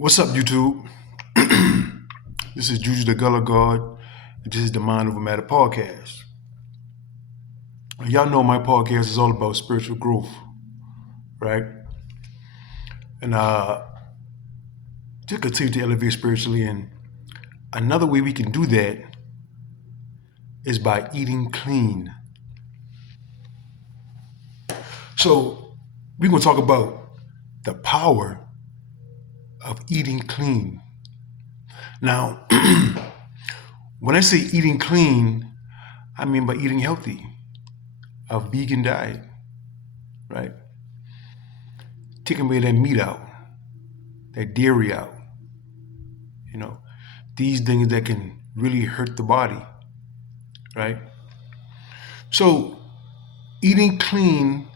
What's up, YouTube? This is Juju the Gullah God, and this is the Mind Over Matter podcast. Y'all know my podcast is all about spiritual growth, right? And to continue to elevate spiritually. And another way we can do that is by eating clean. So we're going to talk about the power of eating clean. Now, when I say eating clean, I mean by eating healthy, a vegan diet, right? Taking away that meat out, that dairy out, these things that can really hurt the body, right? So eating clean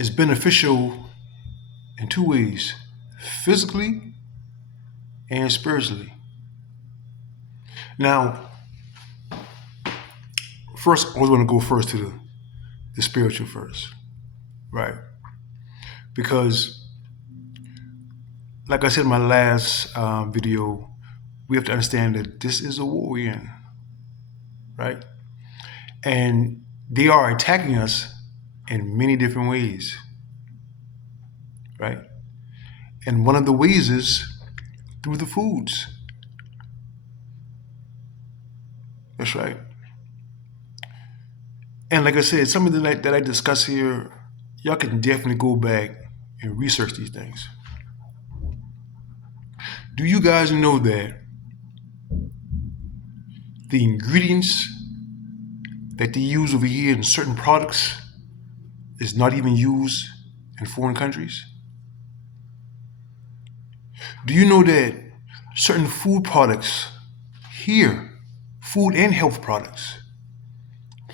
is beneficial in two ways, physically and spiritually. Now, first, I always want to go first to the spiritual first, right? Because, like I said in my last video, we have to understand that this is a war we're in, right? And they are attacking us in many different ways, right? And one of the ways is through the foods. That's right. And like I said, something that I discuss here, y'all can definitely go back and research these things. Do you guys know that the ingredients that they use over here in certain products is not even used in foreign countries? Do you know that certain food products here, food and health products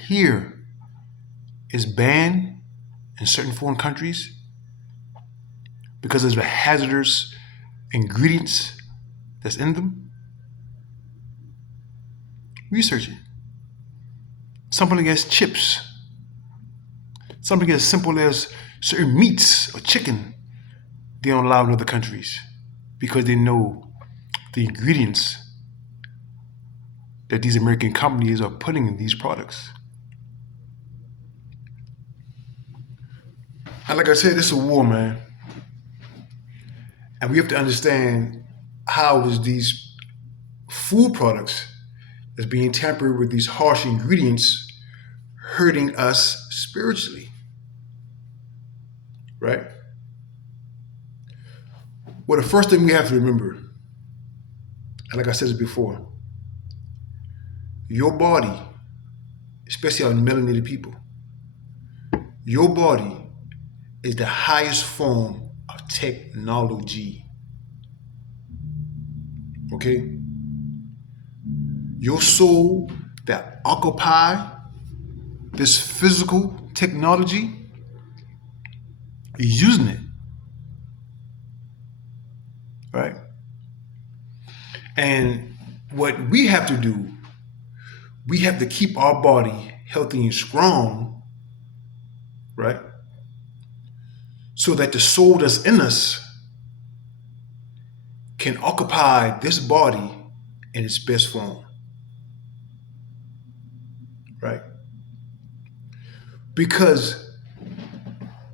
here, is banned in certain foreign countries because of the hazardous ingredients that's in them? Research it. Something as chips, something as simple as certain meats or chicken, they don't allow in other countries because they know the ingredients that these American companies are putting in these products. And like I said, this is a war, man. And we have to understand how is these food products that's being tampered with these harsh ingredients hurting us spiritually, right? Well, the first thing we have to remember, and like I said before, your body, especially on melanated people, your body is the highest form of technology. Okay? Your soul that occupy this physical technology is using it. Right? And what we have to do, we have to keep our body healthy and strong, right? So that the soul that's in us can occupy this body in its best form, right? Because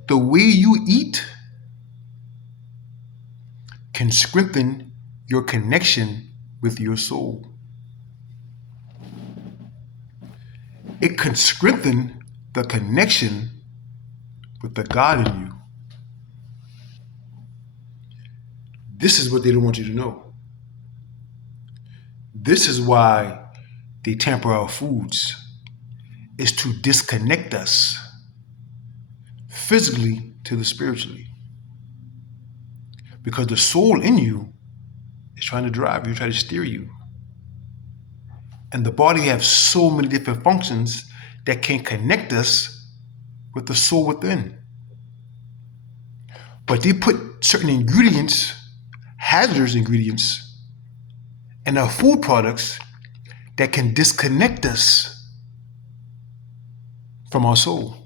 the way you eat can strengthen your connection with your soul. It can strengthen the connection with the God in you. This is what they don't want you to know. This is why they tamper our foods, is to disconnect us physically to the spiritually. Because the soul in you is trying to drive you, trying to steer you. And the body has so many different functions that can connect us with the soul within. But they put certain ingredients, hazardous ingredients, in our food products that can disconnect us from our soul,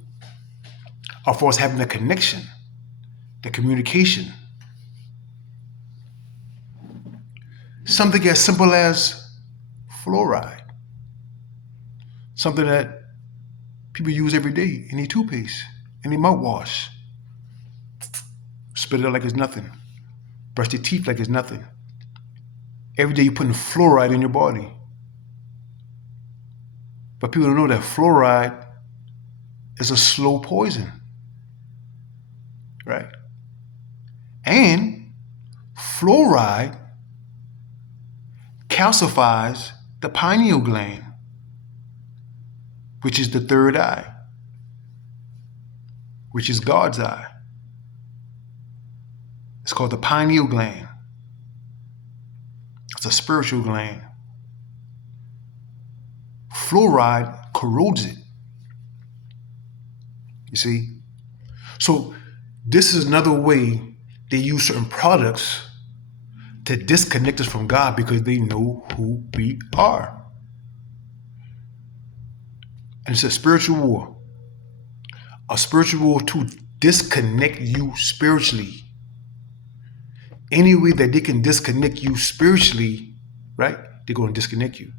or for us having the connection, the communication. something as simple as fluoride, something that people use every day in their toothpaste, in their mouthwash. Spit it out like it's nothing. Brush your teeth like it's nothing. Every day you're putting fluoride in your body. But people don't know that fluoride is a slow poison, right? And fluoride calcifies the pineal gland, which is the third eye, which is God's eye. It's called the pineal gland. It's a spiritual gland. Fluoride corrodes it. You see? So this is another way they use certain products to disconnect us from God because they know who we are. And it's a spiritual war. A spiritual war to disconnect you spiritually. Any way that they can disconnect you spiritually, right? They're going to disconnect you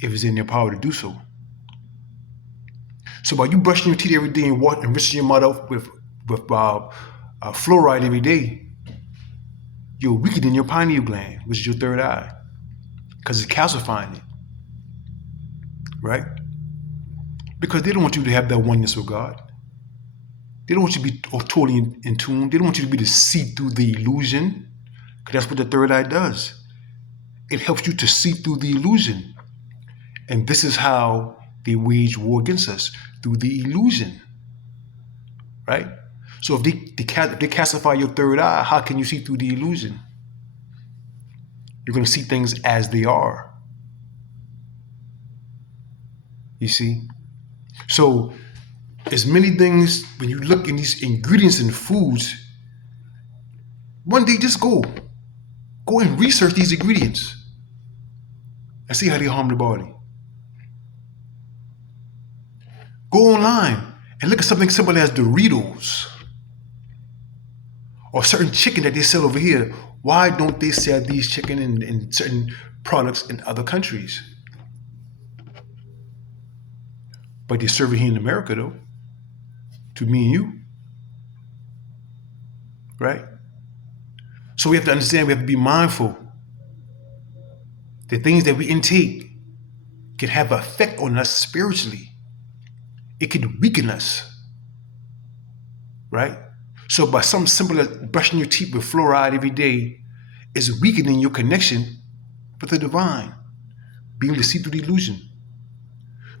if it's in their power to do so. So by you brushing your teeth every day and rinsing your mouth out with fluoride every day, you're weakening your pineal gland, which is your third eye, because it's calcifying it, right? Because they don't want you to have that oneness with God. They don't want you to be totally in tune. They don't want you to be to see through the illusion, because that's what the third eye does. It helps you to see through the illusion. And this is how they wage war against us, through the illusion, right? So if they calcify your third eye, how can you see through the illusion? You're going to see things as they are. You see? So as many things, when you look in these ingredients in foods, one day just go and research these ingredients and see how they harm the body. Go online and look at something simple as Doritos or certain chicken that they sell over here. Why don't they sell these chicken in certain products in other countries? But they serve it here in America, though, to me and you, right? So we have to understand, we have to be mindful. The things that we intake can have an effect on us spiritually. It could weaken us, right? So by something simple as brushing your teeth with fluoride every day is weakening your connection with the divine, being able to see through the illusion.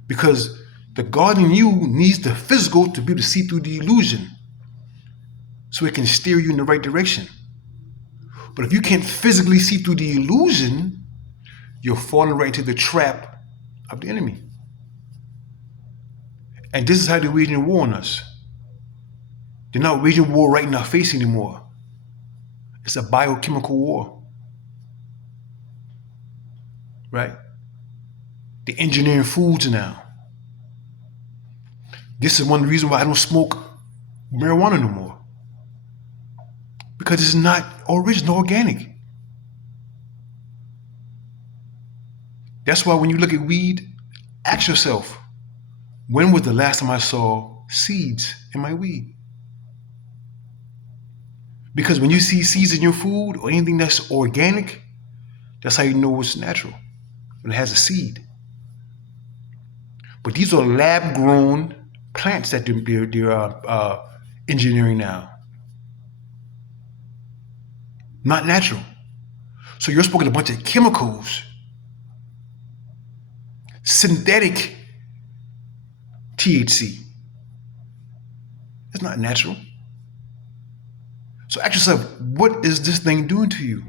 Because the God in you needs the physical to be able to see through the illusion so it can steer you in the right direction. But if you can't physically see through the illusion, you're falling right into the trap of the enemy. And this is how they're waging war on us. They're not waging war right in our face anymore. It's a biochemical war, right? They're engineering foods now. This is one reason why I don't smoke marijuana no more. Because it's not original, organic. That's why when you look at weed, ask yourself, when was the last time I saw seeds in my weed? Because when you see seeds in your food or anything that's organic, that's how you know it's natural, when it has a seed. But these are lab-grown plants that they're engineering now. Not natural. So you're smoking a bunch of chemicals, synthetic THC. It's not natural. So ask yourself, what is this thing doing to you?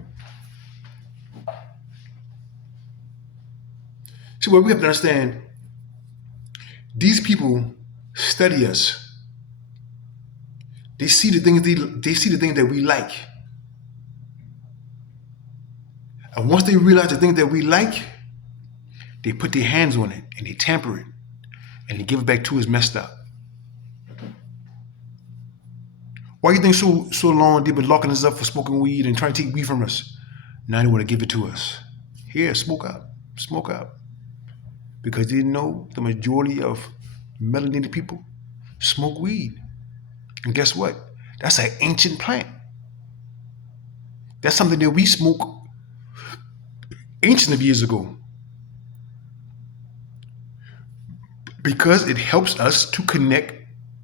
See, what we have to understand, these people study us. They see the things that we like. And once they realize the things that we like, they put their hands on it and they tamper it and they give it back to us messed up. Why do you think so long they've been locking us up for smoking weed and trying to take weed from us? Now they want to give it to us. Here, smoke up, smoke up. Because they didn't know the majority of melanated people smoke weed. And guess what? That's an ancient plant. That's something that we smoke ancient of years ago. Because it helps us to connect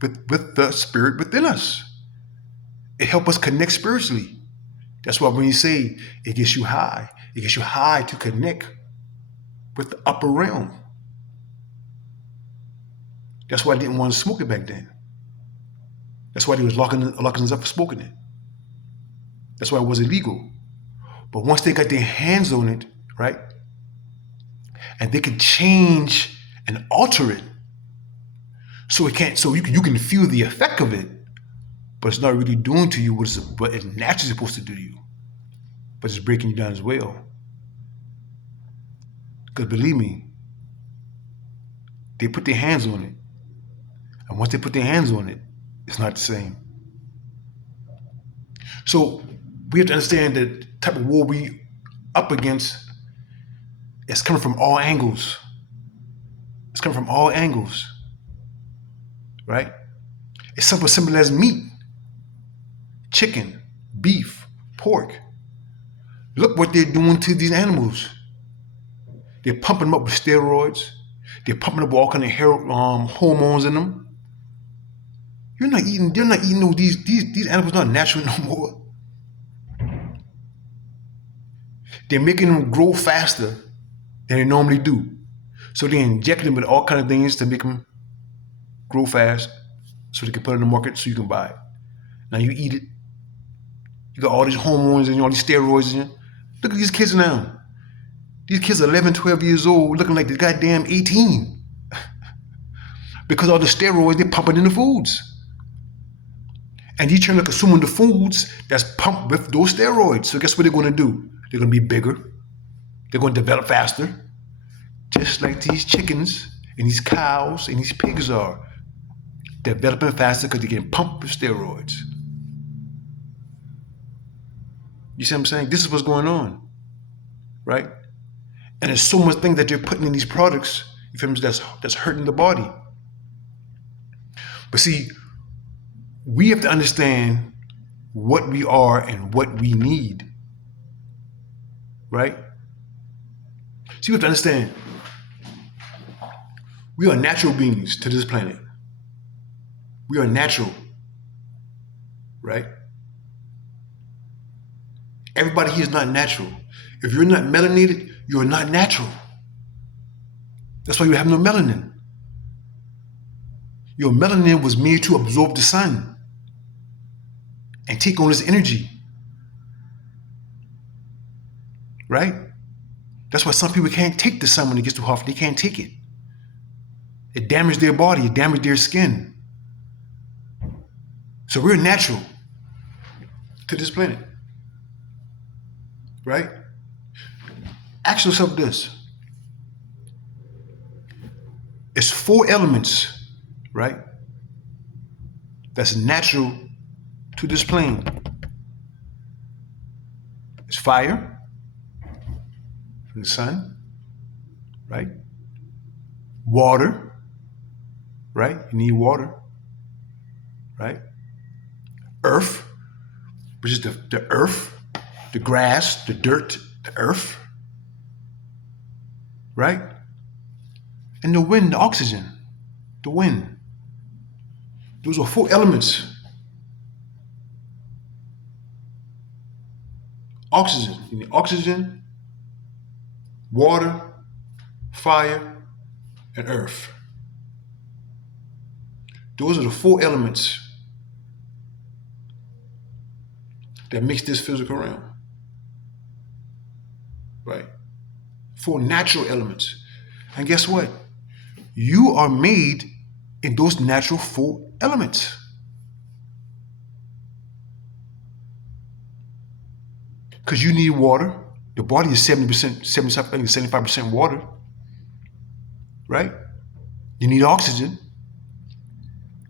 with the spirit within us. It helps us connect spiritually. That's why when you say it gets you high to connect with the upper realm. That's why I didn't want to smoke it back then. That's why they was locking us up for smoking it. That's why it was illegal. But once they got their hands on it, right, and they could change and alter it, so you can feel the effect of it, but it's not really doing to you what it's naturally supposed to do to you, but it's breaking you down as well. Because believe me, they put their hands on it, and once they put their hands on it, it's not the same. So we have to understand that the type of war we up against is coming from all angles. It's coming from all angles, right? It's something simple as meat, chicken, beef, pork. Look what they're doing to these animals. They're pumping them up with steroids. They're pumping up all kind of hormones in them. They're not eating these animals not natural no more. They're making them grow faster than they normally do. So they inject them with all kind of things to make them grow fast so they can put it in the market so you can buy it. Now you eat it. You got all these hormones and all these steroids in you. Look at these kids now. These kids are 11, 12 years old looking like they're goddamn 18. Because all the steroids they're pumping in the foods. And you turn to consuming the foods that's pumped with those steroids. So guess what they're going to do? They're going to be bigger. They're going to develop faster. Just like these chickens and these cows and these pigs are developing faster because they're getting pumped with steroids. You see what I'm saying? This is what's going on, right? And there's so much things that you're putting in these products, you feel me, that's hurting the body. But see, we have to understand what we are and what we need, right? See, we have to understand we are natural beings to this planet. We are natural, right? Everybody here is not natural. If you're not melanated, you're not natural. That's why you have no melanin. Your melanin was made to absorb the sun and take on this energy, right? That's why some people can't take the sun when it gets too hot. They can't take it. It damages their body. It damages their skin. So we're natural to this planet, right? Ask yourself this. It's 4 elements, right? That's natural to this plane. It's fire from the sun, right? Water, right? You need water, right? Earth, which is the earth, the grass, the dirt, the earth, right? And the wind, the oxygen, the wind. Those are 4 elements. Oxygen, you need oxygen, water, fire, and earth. Those are the 4 elements that makes this physical realm, right? 4 natural elements. And guess what? You are made in those natural 4 elements. Because you need water. The body is 70%, 75% water, right? You need oxygen,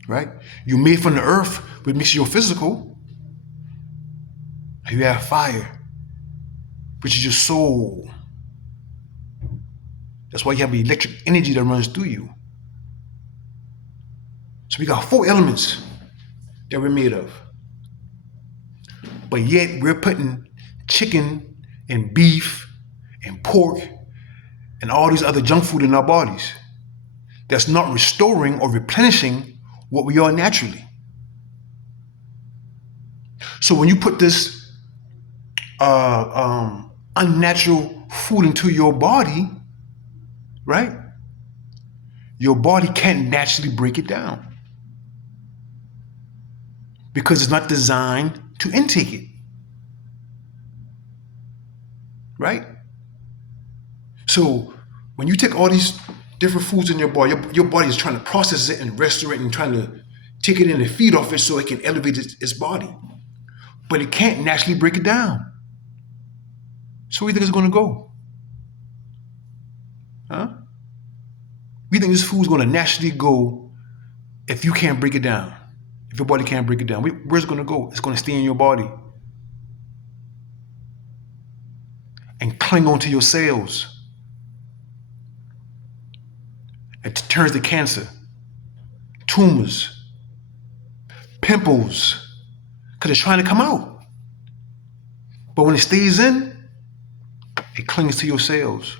right? You're made from the earth, which makes you physical. And you have fire, which is your soul. That's why you have the electric energy that runs through you. So we got 4 elements that we're made of. But yet we're putting chicken and beef and pork and all these other junk food in our bodies that's not restoring or replenishing what we are naturally. So when you put this unnatural food into your body, right? Your body can't naturally break it down because it's not designed to intake it, right? So when you take all these different foods in your body, your body is trying to process it and restore it and trying to take it in and feed off it so it can elevate its body. But it can't naturally break it down. So where do you think it's going to go? Huh? We think this food's going to naturally go if you can't break it down. If your body can't break it down. Where's it going to go? It's going to stay in your body and cling onto your cells. It turns to cancer, tumors, pimples, because it's trying to come out. But when it stays in, it clings to your cells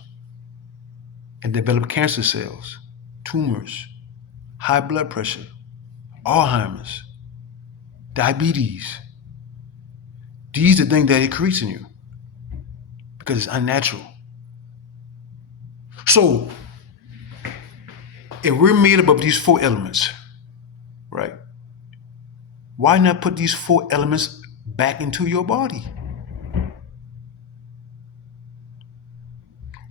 and develops cancer cells, tumors, high blood pressure, Alzheimer's, diabetes. These are the things that it creates in you because it's unnatural. So, if we're made up of these 4 elements, right? Why not put these 4 elements back into your body?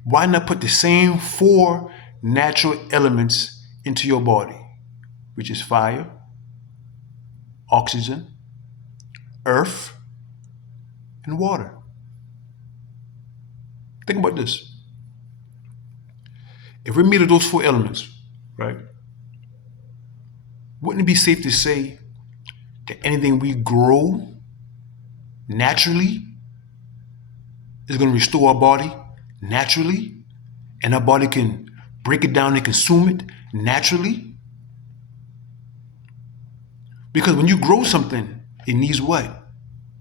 Why not put the same 4 natural elements into your body, which is fire, oxygen, earth, and water? Think about this. If we're made of those 4 elements, right? Wouldn't it be safe to say that anything we grow naturally is going to restore our body naturally, and our body can break it down and consume it naturally? Because when you grow something, it needs what?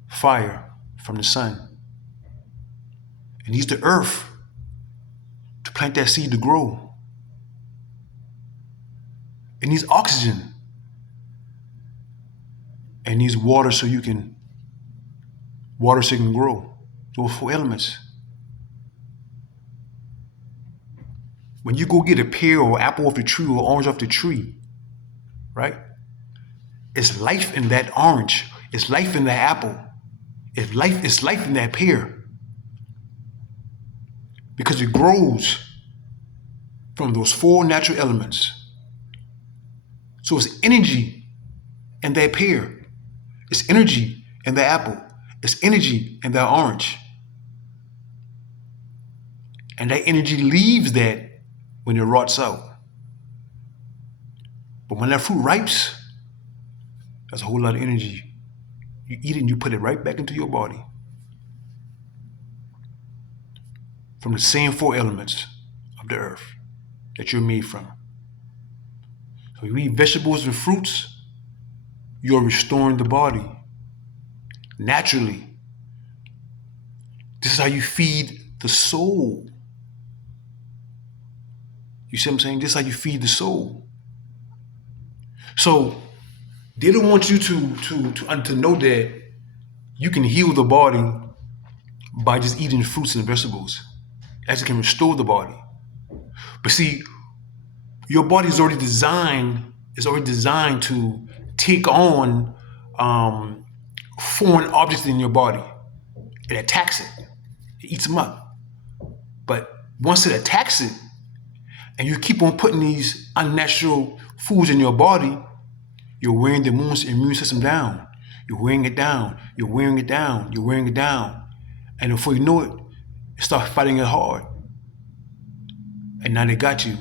Fire from the sun. It needs the earth to plant that seed to grow. It needs oxygen. It needs water so it can grow. Those 4 elements. When you go get a pear or apple off the tree or orange off the tree, right? It's life in that orange. It's life in that apple. It's life in that pear. Because it grows from those 4 natural elements. So it's energy in that pear. It's energy in the apple. It's energy in that orange. And that energy leaves that when it rots out. But when that fruit ripes, that's a whole lot of energy. You eat it and you put it right back into your body. From the same 4 elements of the earth that you're made from. So you eat vegetables and fruits, you're restoring the body naturally. This is how you feed the soul. You see what I'm saying? This is how you feed the soul. So they don't want you to know that you can heal the body by just eating fruits and vegetables, as it can restore the body. But see, your body is already designed to take on foreign objects in your body. It attacks it. It eats them up. But once it attacks it, and you keep on putting these unnatural foods in your body, you're wearing the immune system down. You're wearing it down. You're wearing it down. You're wearing it down. And before you know it, you start fighting it hard. And now they got you.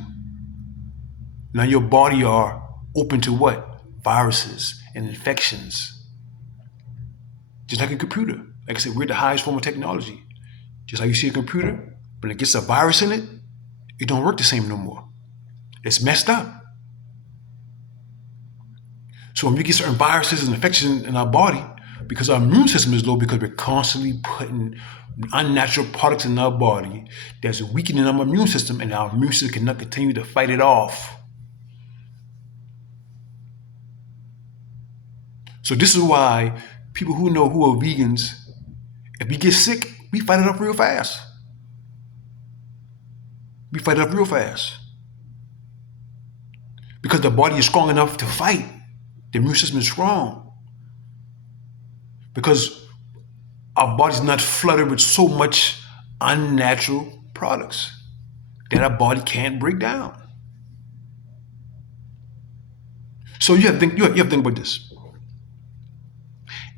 Now your body are open to what? Viruses and infections. Just like a computer. Like I said, we're the highest form of technology. Just like you see a computer, when it gets a virus in it, it don't work the same no more. It's messed up. So when we get certain viruses and infections in our body, because our immune system is low, because we're constantly putting unnatural products in our body that's weakening our immune system, and our immune system cannot continue to fight it off. So this is why people who are vegans, if we get sick, we fight it off real fast. We fight it off real fast. Because the body is strong enough to fight. The immune system is strong. Because our body's not flooded with so much unnatural products that our body can't break down. So you have to think about this.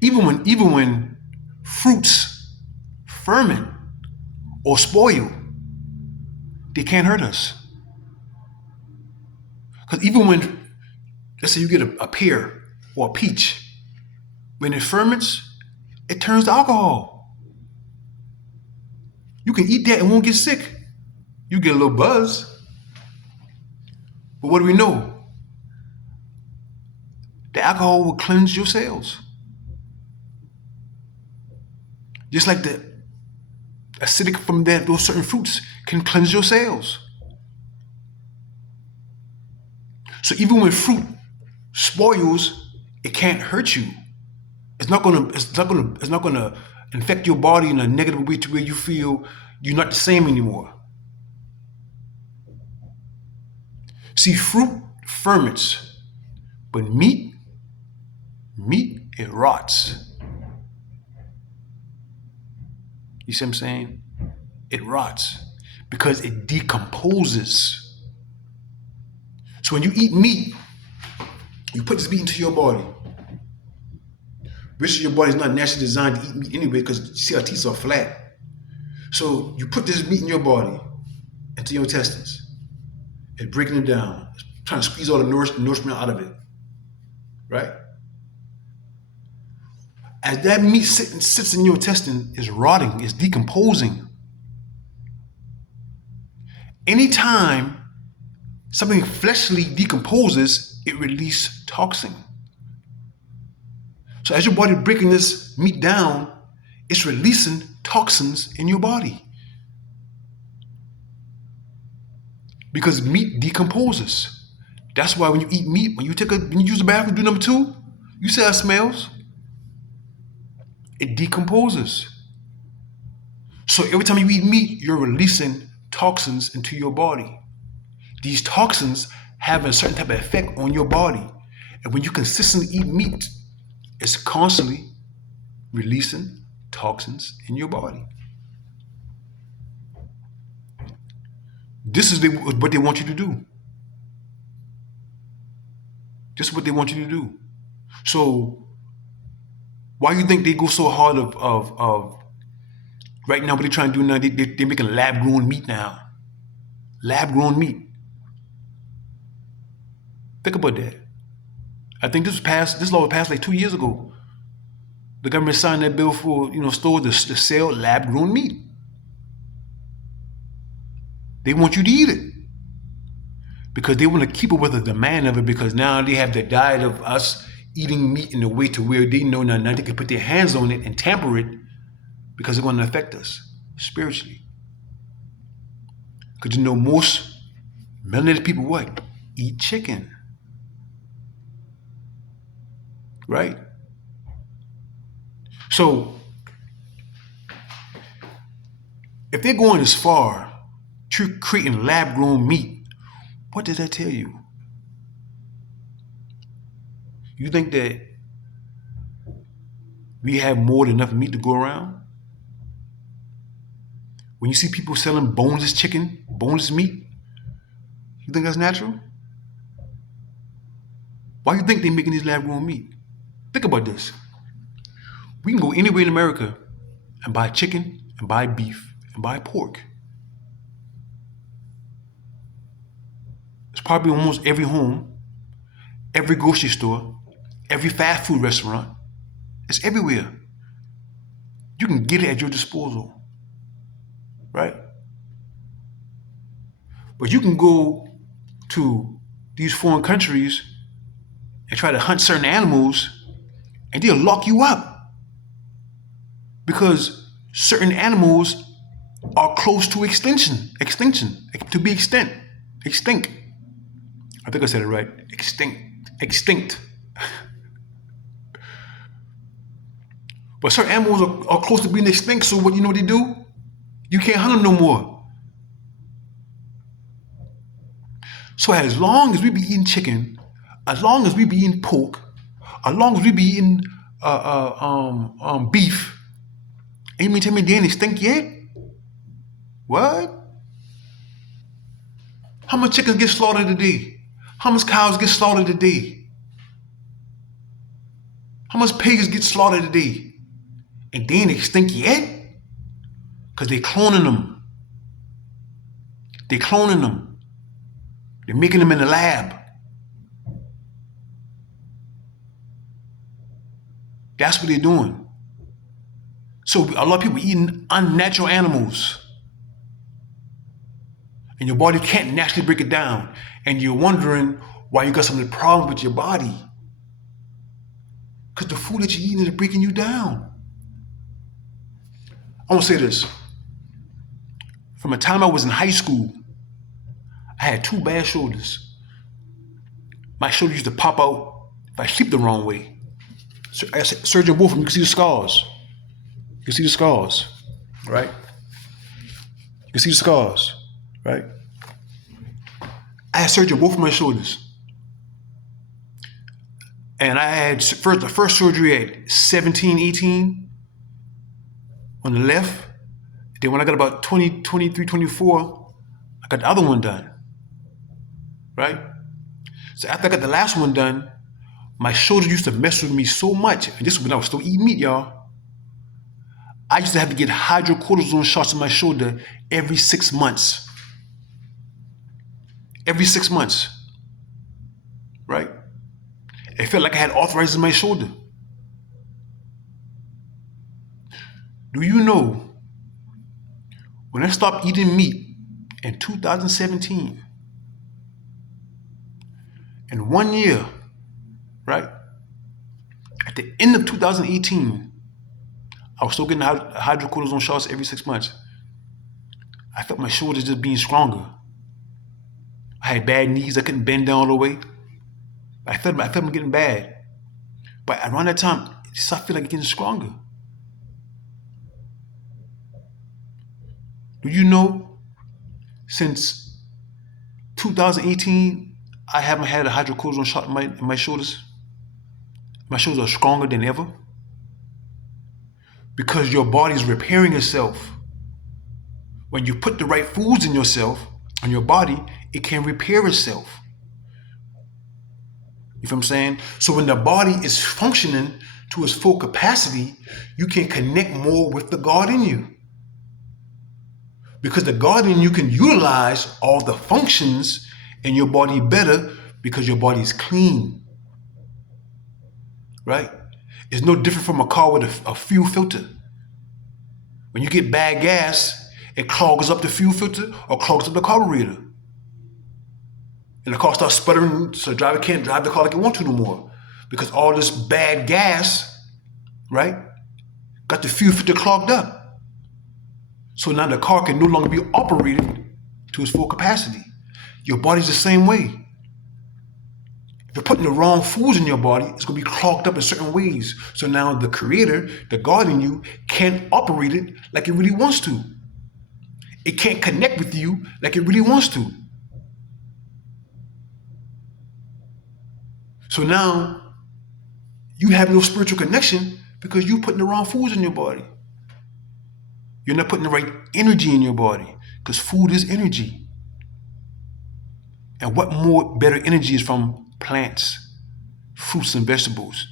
Even when fruits ferment or spoil, they can't hurt us. Because even when, let's say you get a pear or a peach, when it ferments, it turns to alcohol. You can eat that and won't get sick. You get a little buzz. But what do we know? The alcohol will cleanse your cells. Just like the acidic from those certain fruits can cleanse your cells. So even when fruit spoils, it can't hurt you. It's not gonna infect your body in a negative way to where you feel you're not the same anymore. See, fruit ferments, but meat, it rots. You see what I'm saying? It rots because it decomposes. So when you eat meat, you put this meat into your body. Which your body's not naturally designed to eat meat anyway, because you see our teeth are flat. So you put this meat in your body, into your intestines. It's breaking it down. It's trying to squeeze all the nourishment out of it. Right? As that meat sits in your intestine, it's rotting, it's decomposing. Anytime something fleshly decomposes, it releases toxin. So as your body breaking this meat down, it's releasing toxins in your body. Because meat decomposes. That's why when you eat meat, when you use the bathroom, do number 2, you see how it smells. It decomposes. So every time you eat meat, you're releasing toxins into your body. These toxins have a certain type of effect on your body. And when you consistently eat meat, it's constantly releasing toxins in your body. This is what they want you to do. This is what they want you to do. So why do you think they go so hard of right now? What they're trying to do now? They're making lab-grown meat now. Lab-grown meat. Think about that. I think this law was passed like 2 years ago. The government signed that bill for stores to sell lab-grown meat. They want you to eat it because they want to keep up with the demand of it. Because now they have the diet of us eating meat in a way to where they know now they can put their hands on it and tamper it because it's going to affect us spiritually. Because most melanated people what? Eat chicken. Right? So if they're going as far to creating lab-grown meat, what does that tell you? You think that we have more than enough meat to go around? When you see people selling boneless chicken, boneless meat, you think that's natural? Why do you think they're making these lab-grown meat? Think about this. We can go anywhere in America and buy chicken and buy beef and buy pork. It's probably almost every home, every grocery store, every fast food restaurant. It's everywhere. You can get it at your disposal. right? But you can go to these foreign countries and try to hunt certain animals, and they'll lock you up because certain animals are close to extinction, to be extinct. I think I said it right. Extinct. But certain animals are close to being extinct, so what you know what they do? You can't hunt them no more. So as long as we be eating chicken, as long as we be eating pork, as long as we be eating beef, and you mean tell me they ain't extinct yet? What? How much chickens get slaughtered a day? How much cows get slaughtered a day? How much pigs get slaughtered a day? And they ain't extinct yet? Because they cloning them. They cloning them. They're making them in the lab. That's what they're doing. So a lot of people eating unnatural animals. And your body can't naturally break it down. And you're wondering why you got some of the problems with your body. Because the food that you're eating is breaking you down. I want to say this. From the time I was in high school, I had 2 bad shoulders. My shoulder used to pop out if I sleep the wrong way. So I surgery both of them. You can see the scars. You can see the scars, right? You can see the scars, right? I had surgery on both of my shoulders. And I had the first surgery at 17, 18 on the left. Then when I got about 20, 23, 24, I got the other one done, right? So after I got the last one done, my shoulder used to mess with me so much. And this was when I was still eating meat, y'all. I used to have to get hydrocortisone shots in my shoulder every 6 months. Every 6 months, right? It felt like I had arthritis in my shoulder. Do you know, when I stopped eating meat in 2017, in 1 year, right? At the end of 2018, I was still getting hydrocortisone shots every 6 months. I felt my shoulders just being stronger. I had bad knees. I couldn't bend down all the way. I felt them getting bad. But around that time, I feel like it's getting stronger. Do you know, since 2018, I haven't had a hydrocortisone shot in my shoulders. My shoulders are stronger than ever. Because your body is repairing itself. When you put the right foods in yourself, on your body, it can repair itself. You feel what I'm saying? So when the body is functioning to its full capacity, you can connect more with the God in you. Because the God in you can utilize all the functions in your body better because your body is clean. Right? It's no different from a car with a fuel filter. When you get bad gas, it clogs up the fuel filter or clogs up the carburetor. And the car starts sputtering, so the driver can't drive the car like it wants to no more. Because all this bad gas, right, got the fuel filter clogged up. So now the car can no longer be operated to its full capacity. Your body's the same way. If you're putting the wrong foods in your body, it's going to be clogged up in certain ways. So now the creator, the God in you, can't operate it like it really wants to. It can't connect with you like it really wants to. So now you have no spiritual connection because you're putting the wrong foods in your body. You're not putting the right energy in your body because food is energy. And what more better energy is from plants, fruits and vegetables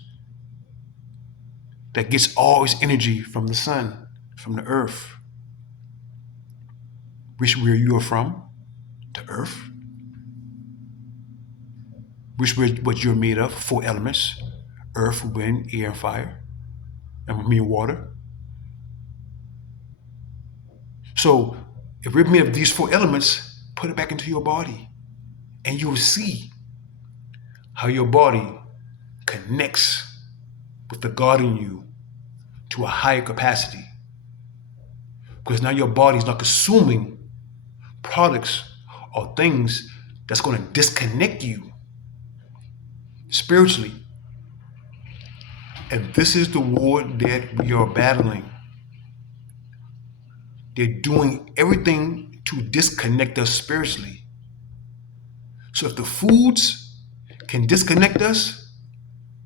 that gets all its energy from the sun, from the earth, which where you are from, the earth, which what you're made of, 4 elements, earth, wind, air, and fire, and water. So If we're made of these 4 elements, put it back into your body. And you'll see how your body connects with the God in you to a higher capacity. Because now your body is not consuming products or things that's going to disconnect you spiritually. And this is the war that we are battling. They're doing everything to disconnect us spiritually. So if the foods can disconnect us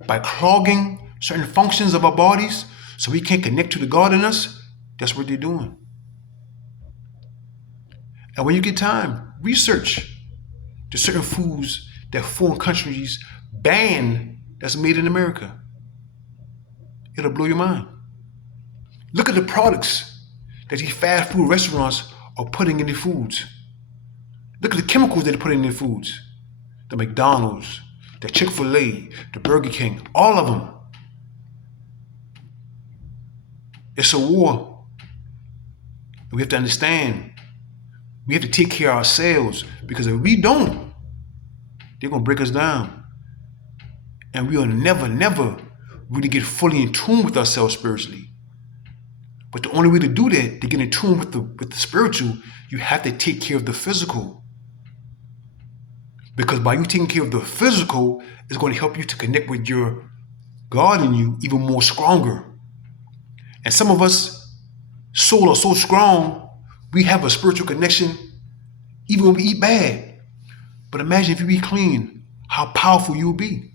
by clogging certain functions of our bodies so we can't connect to the God in us, that's what they're doing. And when you get time, research the certain foods that foreign countries ban that's made in America. It'll blow your mind. Look at the products that these fast food restaurants are putting in their foods. Look at the chemicals that they're putting in their foods. The McDonald's, the Chick-fil-A, the Burger King, all of them. It's a war. We have to understand. We have to take care of ourselves, because if we don't, they're going to break us down. And we'll never really get fully in tune with ourselves spiritually. But the only way to do that, to get in tune with the spiritual, you have to take care of the physical. Because by you taking care of the physical, it's going to help you to connect with your God in you even more stronger. And some of us, soul are so strong, we have a spiritual connection even when we eat bad. But imagine if you eat clean, how powerful you will be.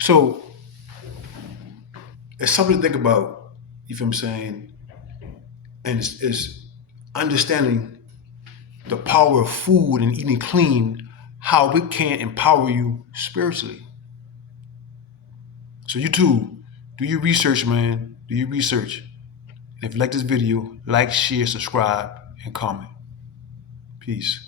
So it's something to think about, you feel what I'm saying? And it's understanding the power of food and eating clean, how it can empower you spiritually. So you too, do your research, man. Do your research. And if you like this video, like, share, subscribe, and comment. Peace.